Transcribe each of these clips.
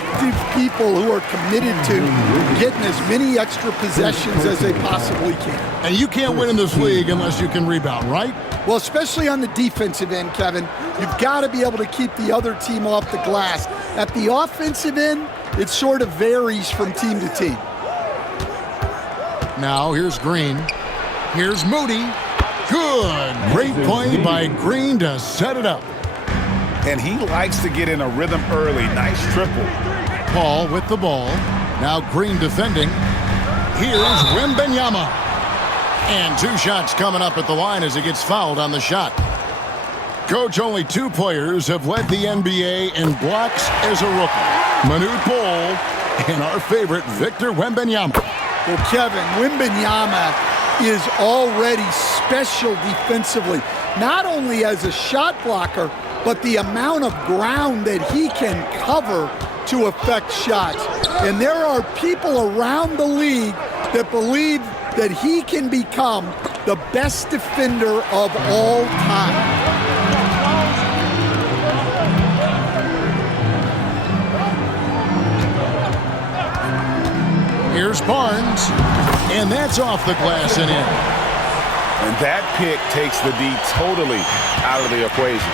active people who are committed to getting as many extra possessions as they possibly can. And you can't win in this league unless you can rebound, right? Well, especially on the defensive end, Kevin, you've got to be able to keep the other team off the glass. At the offensive end, it sort of varies from team to team. Now here's Green. Here's Moody. Good. Great play by Green to set it up. And he likes to get in a rhythm early. Nice triple. Paul with the ball. Now Green defending. Here's Wembanyama. And 2 shots coming up at the line as he gets fouled on the shot. Coach, only 2 players have led the NBA in blocks as a rookie. Manute Bol and our favorite Victor Wembanyama. Well, Kevin, Wembanyama is already special defensively, not only as a shot blocker, but the amount of ground that he can cover to affect shots. And there are people around the league that believe that he can become the best defender of all time. Here's Barnes, and that's off the glass and in. And that pick takes the D totally out of the equation.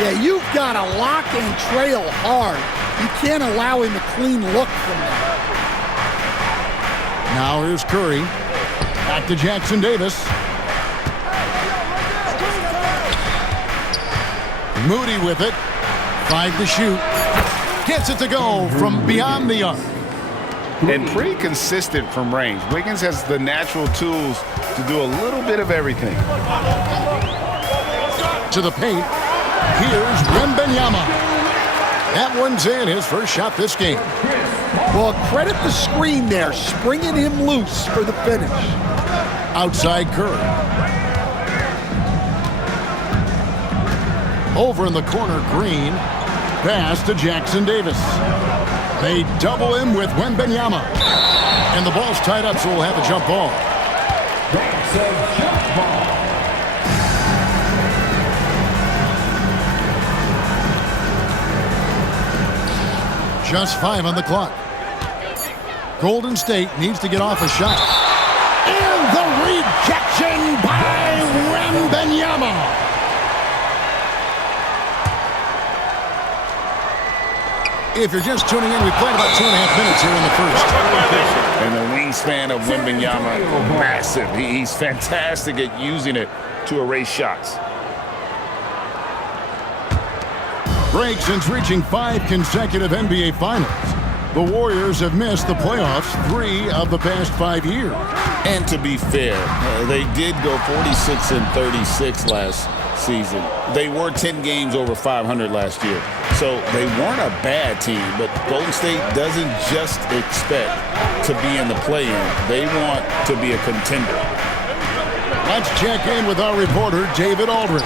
Yeah, you've got to lock and trail hard. You can't allow him a clean look from that. Now here's Curry. Back to Jackson Davis. Moody with it. 5 to shoot. Gets it to go from beyond the arc. And pretty consistent from range. Wiggins has the natural tools to do a little bit of everything. To the paint. Here's Wembanyama. That one's in, his first shot this game. Well, credit the screen there, springing him loose for the finish. Outside Curry. Over in the corner, Green. Pass to Jackson Davis. They double him with Wembanyama. And the ball's tied up, so we'll have a jump ball. Just 5 on the clock. Golden State needs to get off a shot. And the rejection by Wembanyama. If you're just tuning in, we played about 2.5 minutes here in the first. And the wingspan of Wembanyama, massive. He's fantastic at using it to erase shots. Break since reaching 5 consecutive NBA Finals. The Warriors have missed the playoffs 3 of the past 5 years. And to be fair, they did go 46-36 last season. They were 10 games over 500 last year. So they weren't a bad team, but Golden State doesn't just expect to be in the play-in. They want to be a contender. Let's check in with our reporter, David Aldridge.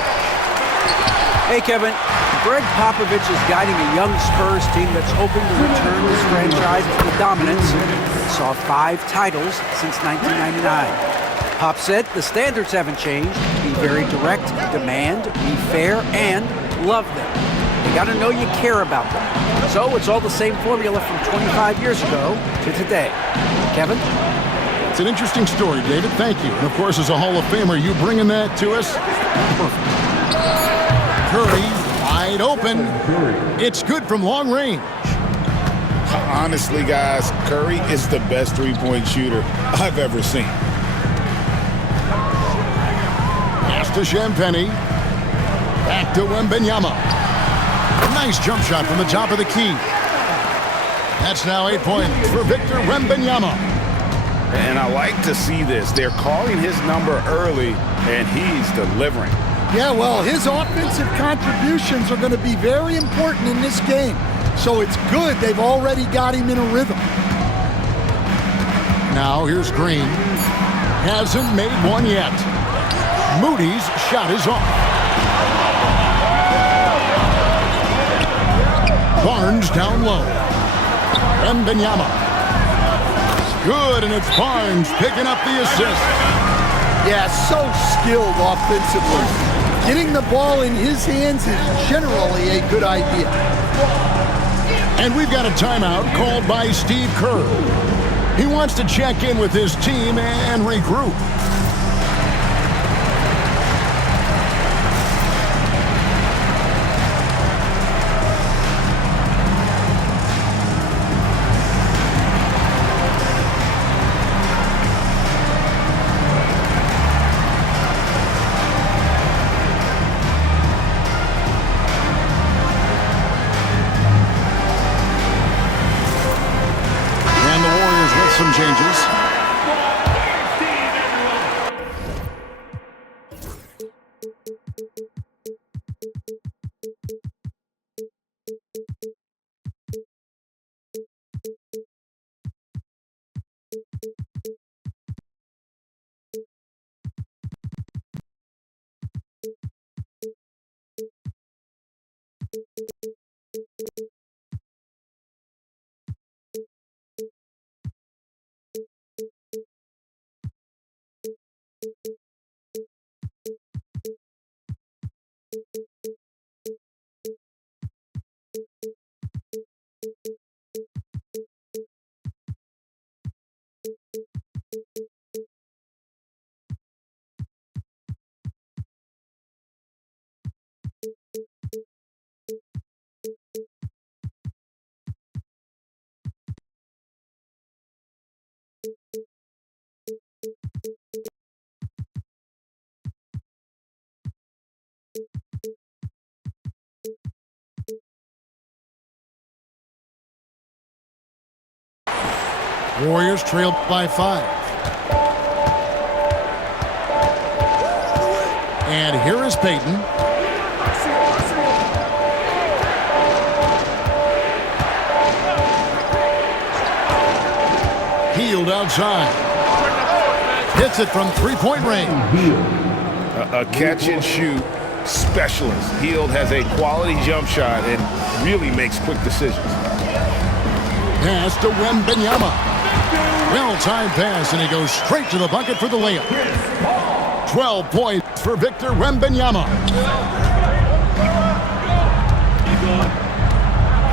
Hey, Kevin. Greg Popovich is guiding a young Spurs team that's hoping to return this franchise to the dominance that saw 5 titles since 1999. Pop said the standards haven't changed. Be very direct, demand, be fair, and love them. You got to know you care about them. So it's all the same formula from 25 years ago to today. Kevin? It's an interesting story, David. Thank you. And, of course, as a Hall of Famer, you bringing that to us? Perfect. Curry, wide open. It's good from long range. Honestly, guys, Curry is the best three-point shooter I've ever seen. Pass to Champagnie. Back to Wembanyama. Nice jump shot from the top of the key. That's now 8 points for Victor Wembanyama. And I like to see this. They're calling his number early, and he's delivering. Yeah, well, his offensive contributions are going to be very important in this game. So it's good they've already got him in a rhythm. Now here's Green. Hasn't made one yet. Moody's shot is off. Barnes down low. Wembanyama. Good, and it's Barnes picking up the assist. Yeah, so skilled offensively. Getting the ball in his hands is generally a good idea. And we've got a timeout called by Steve Kerr. He wants to check in with his team and regroup. Some changes. Warriors trailed by 5. And here is Payton. Hield outside. Hits it from three-point range. A catch-and-shoot specialist. Hield has a quality jump shot and really makes quick decisions. Pass to Wembanyama. Well-timed pass, and he goes straight to the bucket for the layup. 12 points for Victor Wembanyama.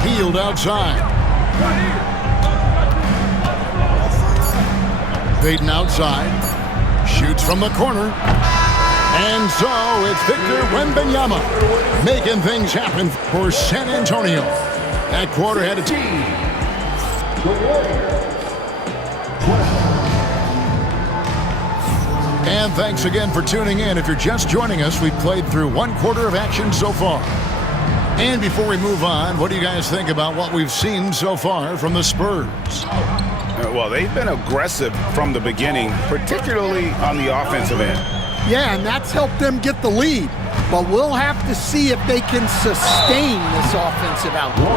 Hield outside. Payton outside. Shoots from the corner. And so it's Victor Wembanyama making things happen for San Antonio. That quarter had a team. And thanks again for tuning in. If you're just joining us, we've played through one quarter of action so far. And before we move on, what do you guys think about what we've seen so far from the Spurs? Well, they've been aggressive from the beginning, particularly on the offensive end. Yeah, and that's helped them get the lead. But we'll have to see if they can sustain this offensive output.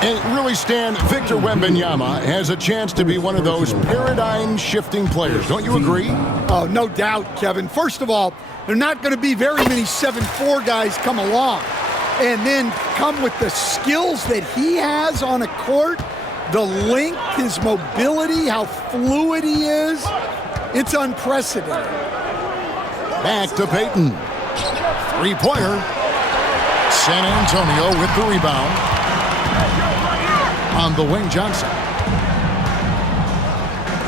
And really, Stan, Victor Wembanyama has a chance to be one of those paradigm-shifting players. Don't you agree? Oh, no doubt, Kevin. First of all, there are not going to be very many 7'4" guys come along and then come with the skills that he has on a court, the length, his mobility, how fluid he is. It's unprecedented. Back to Payton. Three-pointer. San Antonio with the rebound. On the wing, Johnson.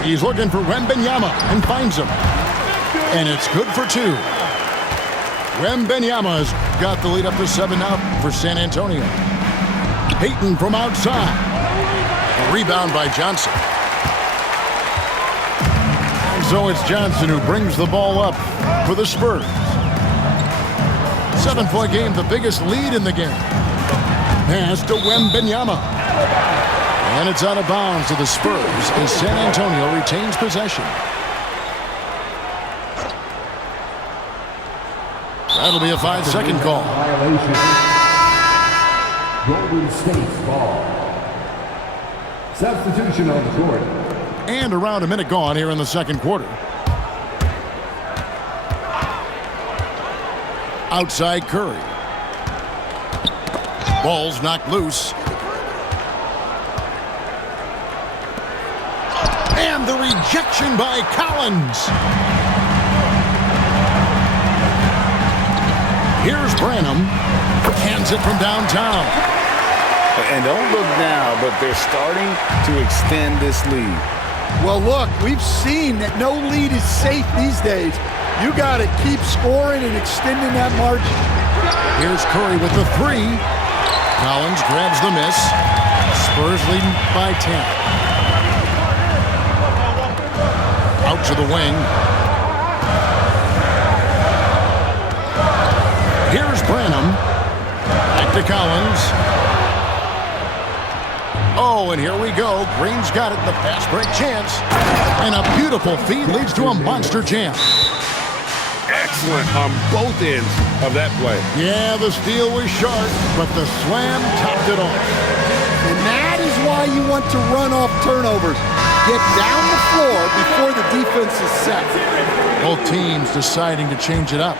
He's looking for Wembanyama and finds him. And it's good for 2. Wembanyama's got the lead up to 7 now for San Antonio. Payton from outside. A rebound by Johnson. And so it's Johnson who brings the ball up for the Spurs. 7-point game, the biggest lead in the game. Pass to Wembanyama. And it's out of bounds to the Spurs as San Antonio retains possession. That'll be a 5-second call. Violation. Golden State ball. Substitution on the court. And around a minute gone here in the second quarter. Outside Curry. Ball's knocked loose. And the rejection by Collins. Here's Branham. Hands it from downtown. And don't look now, but they're starting to extend this lead. Well, look, we've seen that no lead is safe these days. You got to keep scoring and extending that margin. Here's Curry with the three. Collins grabs the miss. Spurs leading by 10. Out to the wing. Here's Branham. Back to Collins. Oh, and here we go. Green's got it. The fast break chance. And a beautiful feed leads to a monster jam. Excellent on both ends of that play. Yeah, the steal was sharp, but the slam topped it off. And that is why you want to run off turnovers. Get down the floor before the defense is set. Both teams deciding to change it up.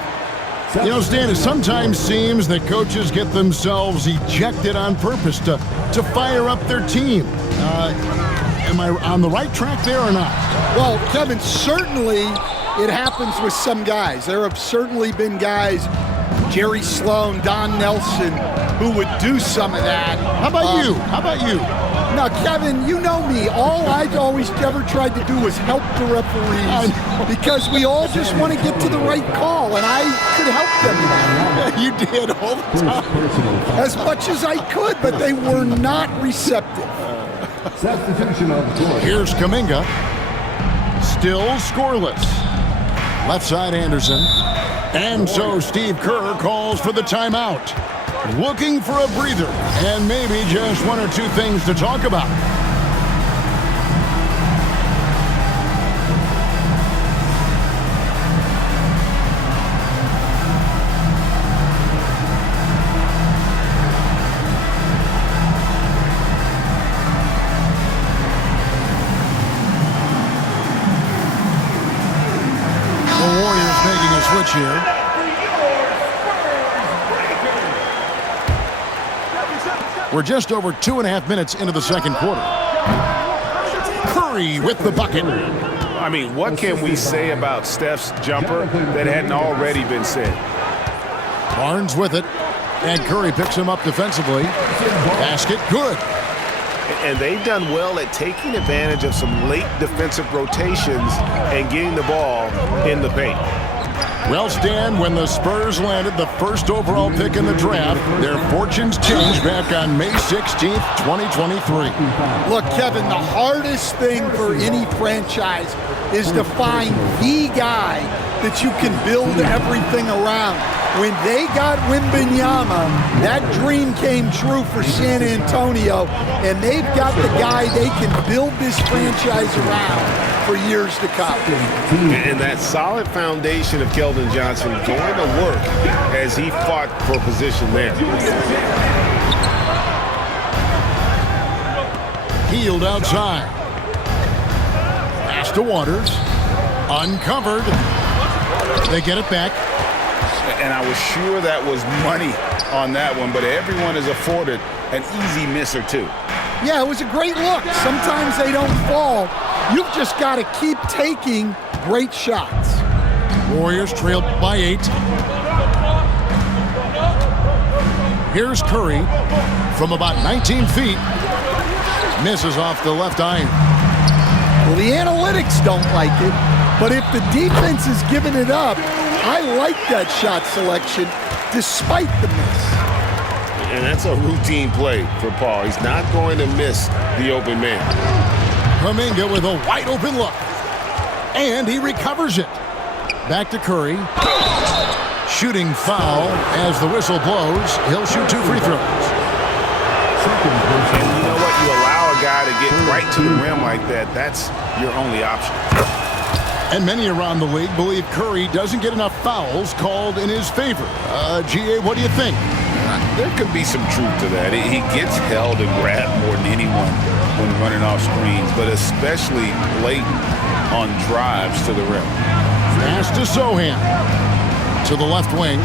You know, Stan, it sometimes seems that coaches get themselves ejected on purpose to fire up their team. Am I on the right track there or not? Well, Kevin, certainly it happens with some guys. There have certainly been guys, Jerry Sloan, Don Nelson, who would do some of that. How about you? How about you? Now, Kevin, you know me. All I've always ever tried to do was help the referees because we all just want to get to the right call, and I could help them in that. You did all the time. As much as I could, but they were not receptive. Substitution on the court. Here's Kuminga. Still scoreless. Left side Anderson. And so Steve Kerr calls for the timeout. Looking for a breather and maybe just one or two things to talk about. The Warriors making a switch here. We're just over 2.5 minutes into the second quarter. Curry with the bucket. I mean, what can we say about Steph's jumper that hadn't already been said? Barnes with it. And Curry picks him up defensively. Basket good. And they've done well at taking advantage of some late defensive rotations and getting the ball in the paint. Well, Stan, when the Spurs landed the first overall pick in the draft, their fortunes changed back on May 16th, 2023. Look, Kevin, the hardest thing for any franchise is to find the guy that you can build everything around. When they got Wembanyama, that dream came true for San Antonio, and they've got the guy they can build this franchise around for years to come. And that solid foundation of Keldon Johnson going to work as he fought for position there. Healed outside. Pass to Waters. Uncovered. They get it back. And I was sure that was money on that one, but everyone is afforded an easy miss or two. Yeah, it was a great look. Sometimes they don't fall. You've just got to keep taking great shots. Warriors trailed by 8. Here's Curry from about 19 feet. Misses off the left iron. Well, the analytics don't like it, but if the defense is giving it up, I like that shot selection despite the miss. And that's a routine play for Paul. He's not going to miss the open man. Kuminga with a wide open look. And he recovers it. Back to Curry. Shooting foul as the whistle blows. He'll shoot 2 free throws. And you know what? You allow a guy to get right to the rim like that. That's your only option. And many around the league believe Curry doesn't get enough fouls called in his favor. GA, what do you think? There could be some truth to that. He gets held and grabbed more than anyone when running off screens, but especially late on drives to the rim. Pass to Sohan. To the left wing.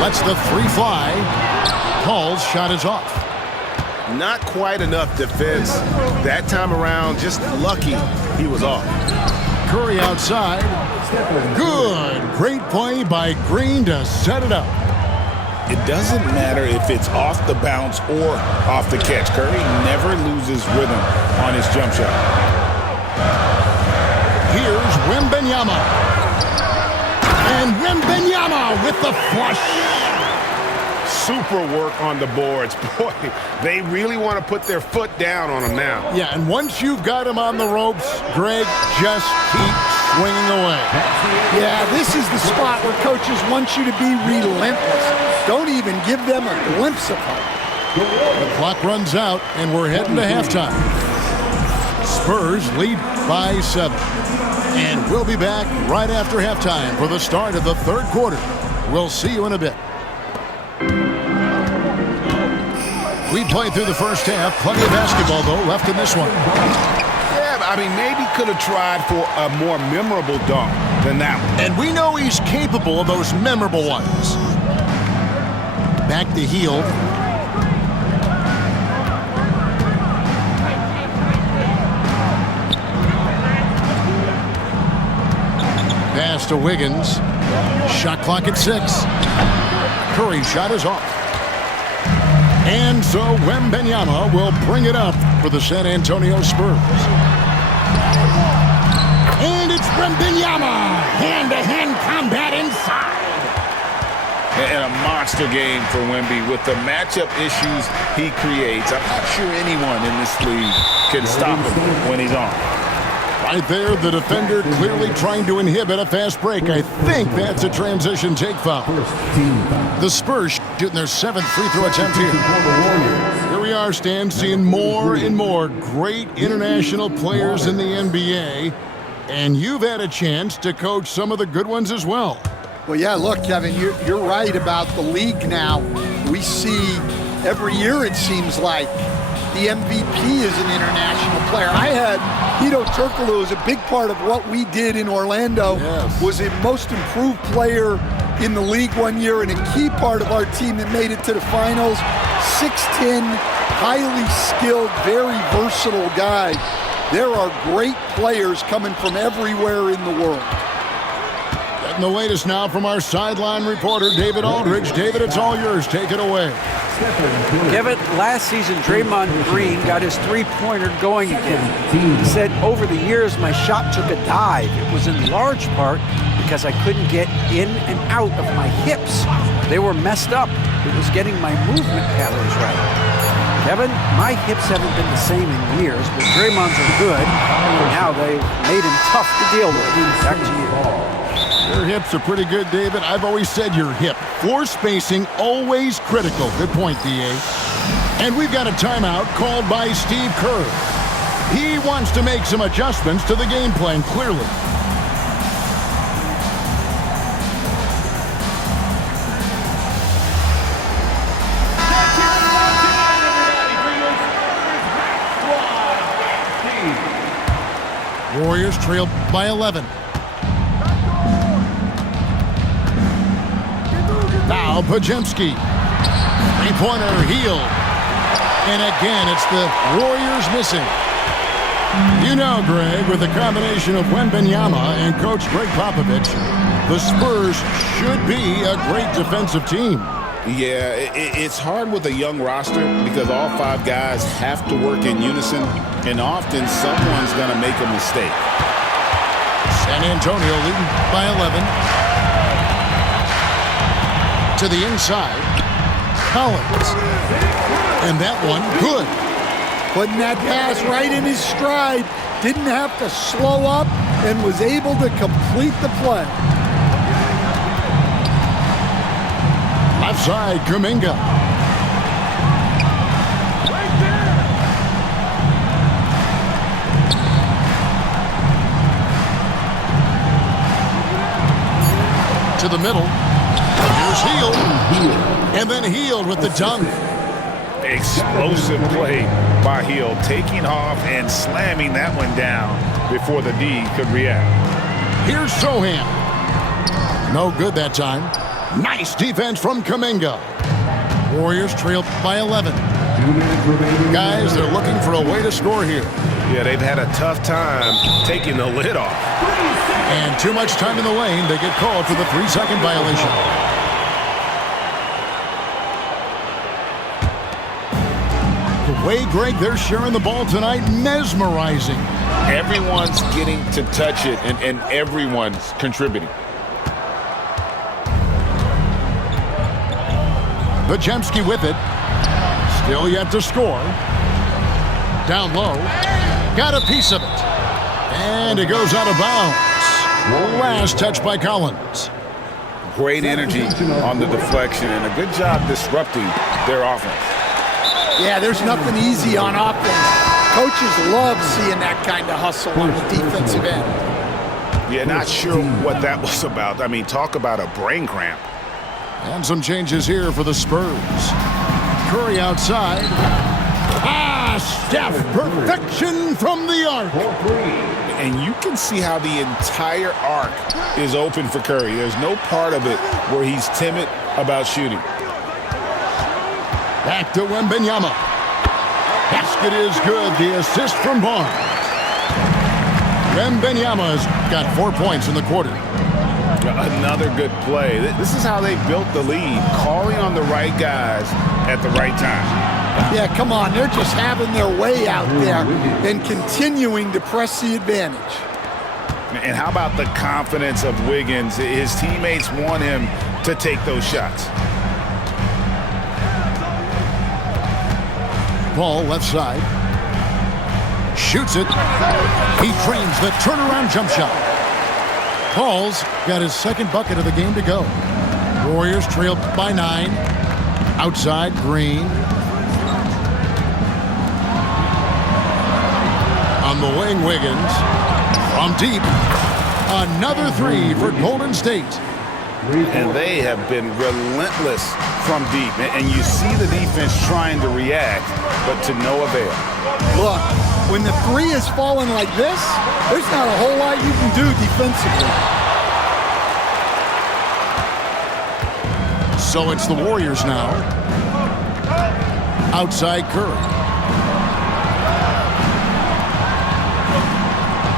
Lets the 3 fly. Paul's shot is off. Not quite enough defense that time around. Just lucky he was off. Curry outside. Good. Great play by Green to set it up. It doesn't matter if it's off the bounce or off the catch. Curry never loses rhythm on his jump shot. Here's Wembanyama. And Wembanyama with the flush. Super work on the boards. Boy, they really want to put their foot down on him now. Yeah, and once you've got him on the ropes, Greg, just keep swinging away. Yeah, this is the spot where coaches want you to be relentless. Don't even give them a glimpse of hope. The clock runs out, and we're heading to halftime. Spurs lead by 7. And we'll be back right after halftime for the start of the third quarter. We'll see you in a bit. We played through the first half. Plenty of basketball, though, left in this one. Yeah, I mean, maybe could have tried for a more memorable dunk than that one. And we know he's capable of those memorable ones. Back to Hield. Pass to Wiggins. Shot clock at 6. Curry's shot is off. And so Wembanyama will bring it up for the San Antonio Spurs. And it's Wembanyama. Hand-to-hand combat inside. And a monster game for Wemby with the matchup issues he creates. I'm not sure anyone in this league can stop him when he's on. Right there, the defender clearly trying to inhibit a fast break. I think that's a transition take foul. The Spurs shooting their 7th free throw attempt here. Here we are, Stan, seeing more and more great international players in the NBA. And you've had a chance to coach some of the good ones as well. Well, yeah, look, Kevin, you're right about the league now. We see every year, it seems like, the MVP is an international player. I had Hedo Turkoglu as a big part of what we did in Orlando. Yes. Was a most improved player in the league one year and a key part of our team that made it to the finals. 6'10", highly skilled, very versatile guy. There are great players coming from everywhere in the world. Getting the latest now from our sideline reporter, David Aldridge. David, it's all yours. Take it away. Kevin, last season, Draymond Green got his three-pointer going again. He said, over the years, my shot took a dive. It was in large part because I couldn't get in and out of my hips. They were messed up. It was getting my movement patterns right. Kevin, my hips haven't been the same in years, but Draymond's are good. And now they've made him tough to deal with. Back to you. Your hips are pretty good, David. I've always said your hip. Floor spacing, always critical. Good point, D.A. And we've got a timeout called by Steve Kerr. He wants to make some adjustments to the game plan, clearly. Warriors trail by 11. Now Podziemski. Three-pointer, Hield. And again, it's the Warriors missing. You know, Greg, with the combination of Wembanyama and Coach Greg Popovich, the Spurs should be a great defensive team. Yeah, it's hard with a young roster because all 5 guys have to work in unison, and often someone's going to make a mistake. San Antonio leading by 11. To the inside, Collins. And that one, good. Putting that pass right in his stride. Didn't have to slow up and was able to complete the play. Left side, Kuminga. To the middle. Here's Hield. And then Hield with the dunk. Explosive play by Hield, taking off and slamming that one down before the D could react. Here's Sohan. No good that time. Nice defense from Kuminga. Warriors trail by 11. Guys, they're looking for a way to score here. Yeah, they've had a tough time taking the lid off. And too much time in the lane. They get called for the 3-second violation. Way, Greg, they're sharing the ball tonight. Mesmerizing. Everyone's getting to touch it, and everyone's contributing. Bajemski with it. Still yet to score. Down low. Got a piece of it. And it goes out of bounds. Last touch by Collins. Great energy on the deflection and a good job disrupting their offense. Yeah, there's nothing easy on offense. Coaches love seeing that kind of hustle on the defensive end. Yeah, not sure what that was about. I mean, talk about a brain cramp. And some changes here for the Spurs. Curry outside. Steph, perfection from the arc. And you can see how the entire arc is open for Curry. There's no part of it where he's timid about shooting. Back to Wembanyama. Basket is good. The assist from Barnes. Wembanyama's got 4 points in the quarter. Another good play. This is how they built the lead, calling on the right guys at the right time. Yeah, come on. They're just having their way out there and continuing to press the advantage. And how about the confidence of Wiggins? His teammates want him to take those shots. Ball left side. Shoots it. He trains the turnaround jump shot. Paul's got his second bucket of the game to go. Warriors trail by 9. Outside, Green. On the wing, Wiggins. From deep. Another 3 for Golden State. And they have been relentless from deep. And you see the defense trying to react, but to no avail. Look, when the 3 is falling like this, there's not a whole lot you can do defensively. So it's the Warriors now. Outside Curry.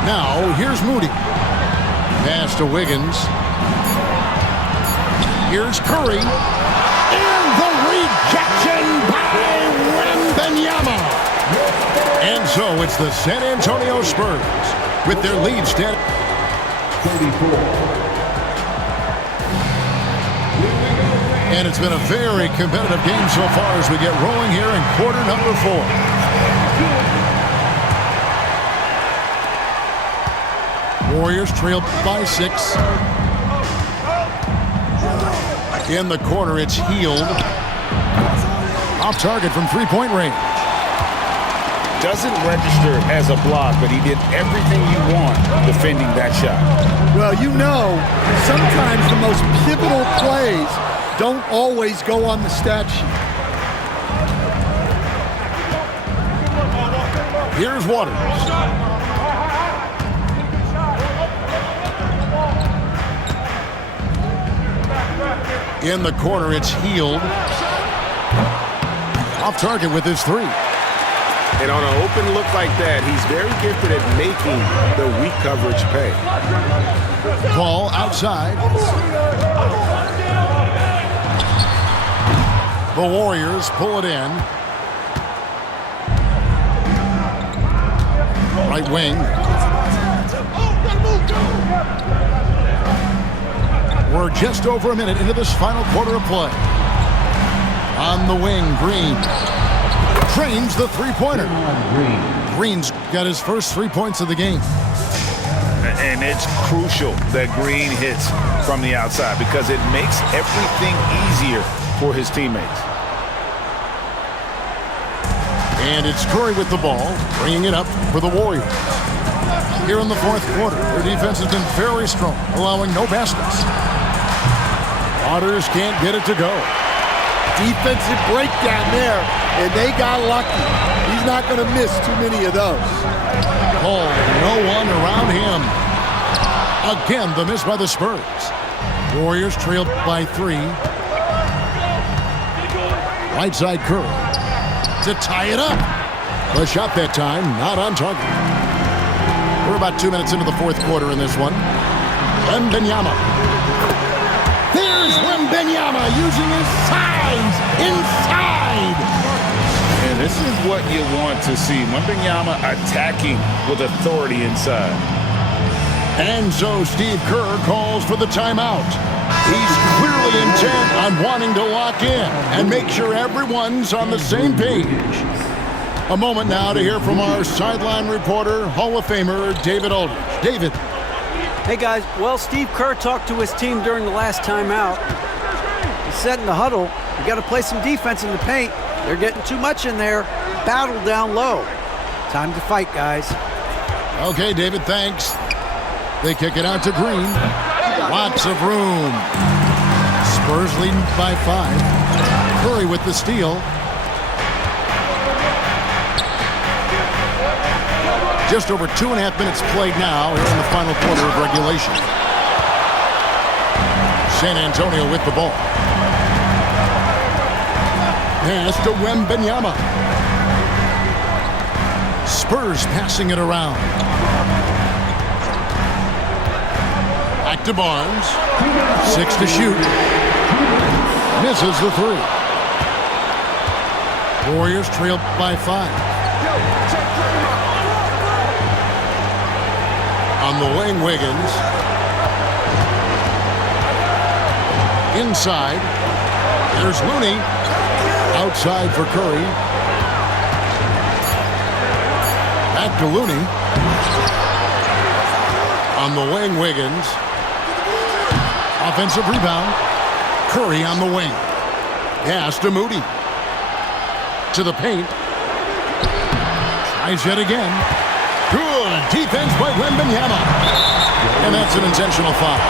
Now, here's Moody. Pass to Wiggins. Here's Curry. And the rejection by Wembanyama. And so it's the San Antonio Spurs with their lead stand. 34. And it's been a very competitive game so far as we get rolling here in quarter number 4. Warriors trail by 6. In the corner, it's Hield. Off target from three-point range. Doesn't register as a block, but he did everything you want defending that shot. Well, you know, sometimes the most pivotal plays don't always go on the stat sheet. Here's Waters. In the corner, it's Hield. Off target with his 3. And on an open look like that, he's very gifted at making the weak coverage pay. Ball outside. The Warriors pull it in. Right wing. We're just over a minute into this final quarter of play. On the wing, Green trains the three-pointer. Green's got his first 3 points of the game. And it's crucial that Green hits from the outside because it makes everything easier for his teammates. And it's Curry with the ball, bringing it up for the Warriors. Here in the fourth quarter, their defense has been very strong, allowing no baskets. Waters can't get it to go. Defensive breakdown there, and they got lucky. He's not going to miss too many of those. Oh, no one around him. Again, the miss by the Spurs. Warriors trailed by 3. Right side Curry to tie it up. The shot that time, not on target. We're about 2 minutes into the fourth quarter in this one. Wembanyama. There's Wembanyama using his size inside. And This is what you want to see. Wembanyama attacking with authority inside. And so Steve Kerr calls for the timeout. He's clearly intent on wanting to lock in and make sure everyone's on the same page. A moment now to hear from our sideline reporter, Hall of Famer David Aldridge. David. Hey, guys. Well, Steve Kerr talked to his team during the last timeout. He said in the huddle, we got to play some defense in the paint. They're getting too much in there. Battle down low. Time to fight, guys. Okay, David, thanks. They kick it out to Green. Lots of room. Spurs leading by 5. Curry with the steal. Just over 2.5 minutes played now here in the final quarter of regulation. San Antonio with the ball. Pass to Wembanyama. Spurs passing it around. Back to Barnes. 6 to shoot. Misses the 3. Warriors trail by 5. On the wing, Wiggins. Inside. There's Looney. Outside for Curry. Back to Looney. On the wing, Wiggins. Offensive rebound. Curry on the wing. Pass to Moody. To the paint. Tries yet again. Good defense by Wembanyama. And that's an intentional foul.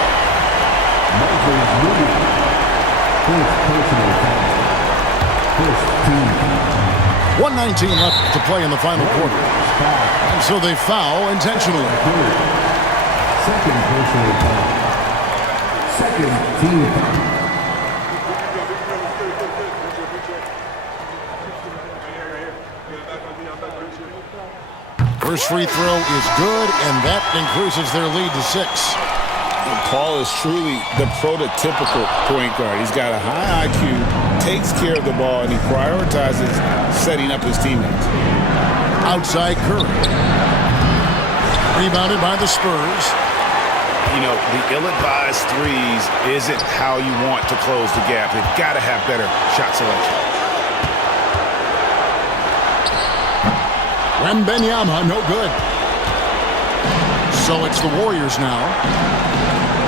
1:19 left to play in the final quarter. And so they foul intentionally. Second personal foul. Second team foul. First free throw is good, and that increases their lead to 6. Paul is truly the prototypical point guard. He's got a high IQ, takes care of the ball, and he prioritizes setting up his teammates. Outside Curry. Rebounded by the Spurs. You know, the ill-advised threes isn't how you want to close the gap. They've got to have better shot selection. Wembanyama, no good. So it's the Warriors now.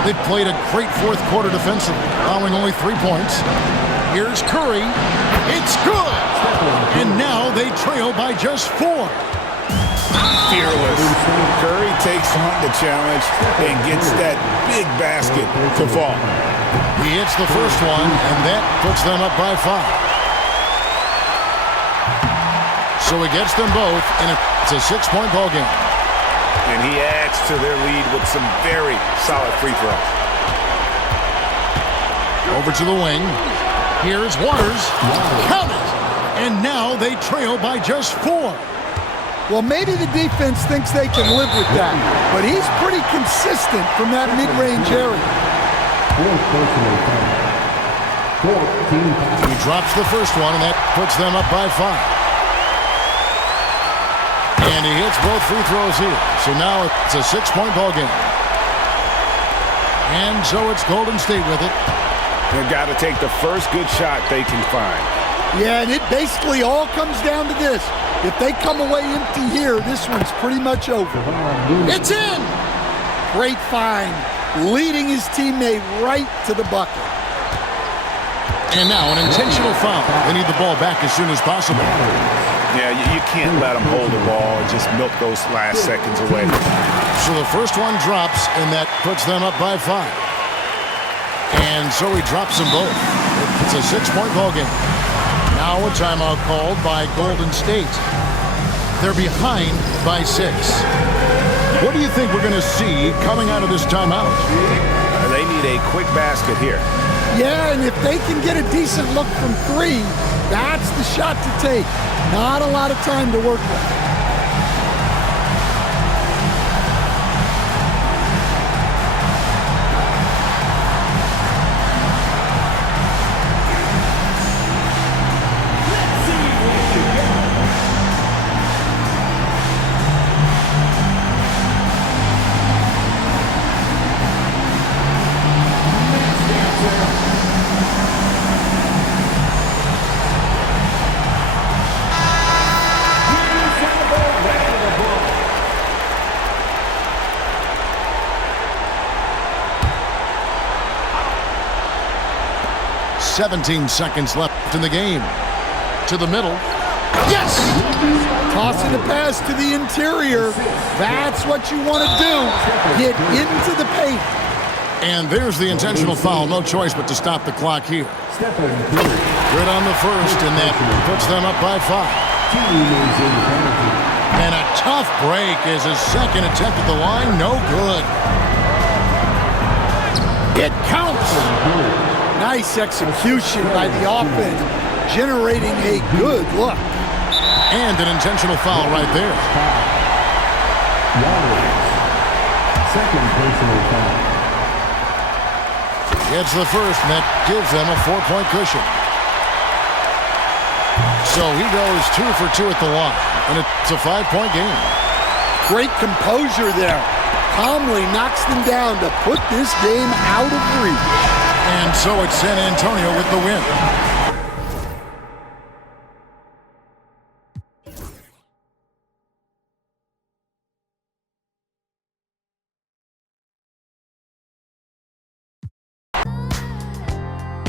They've played a great fourth quarter defensively, allowing only 3 points. Here's Curry. It's good! And now they trail by just 4. Fearless. Curry takes on the challenge and gets that big basket to fall. He hits the first one, and that puts them up by 5. So he gets them both, and it's a 6-point ball game. And he adds to their lead with some very solid free throws. Over to the wing. Here's Waters. Count it! And now they trail by just 4. Well, maybe the defense thinks they can live with that, but he's pretty consistent from that mid-range area. Fourth personal foul. 14 foul. He drops the first one, and that puts them up by 5. And he hits both free throws here. So now it's a 6-point ball game. And so it's Golden State with it. They've got to take the first good shot they can find. Yeah, and it basically all comes down to this. If they come away empty here, this one's pretty much over. It's in! Great find, leading his teammate right to the bucket. And now an intentional foul. They need the ball back as soon as possible. Yeah, you can't let them hold the ball and just milk those last seconds away. So the first one drops, and that puts them up by 5. And so he drops them both. It's a 6-point ball game. Now a timeout called by Golden State. They're behind by 6. What do you think we're going to see coming out of this timeout? They need a quick basket here. Yeah, and if they can get a decent look from 3, that's the shot to take. Not a lot of time to work with. 17 seconds left in the game. To the middle. Yes! Tossing the pass to the interior. That's what you want to do. Get into the paint. And there's the intentional foul. No choice but to stop the clock here. Stephen Curry. Good on the first, and that puts them up by 5. Team remains in the penalty. And a tough break as his second attempt at the line. No good. It counts. Nice execution by the offense, generating a good look. And an intentional foul right there. Warriors. Second personal foul. It's the first, and that gives them a 4-point cushion. So he goes 2 for 2 at the line, and it's a 5-point game. Great composure there. Calmly knocks them down to put this game out of reach. And so it's San Antonio with the win.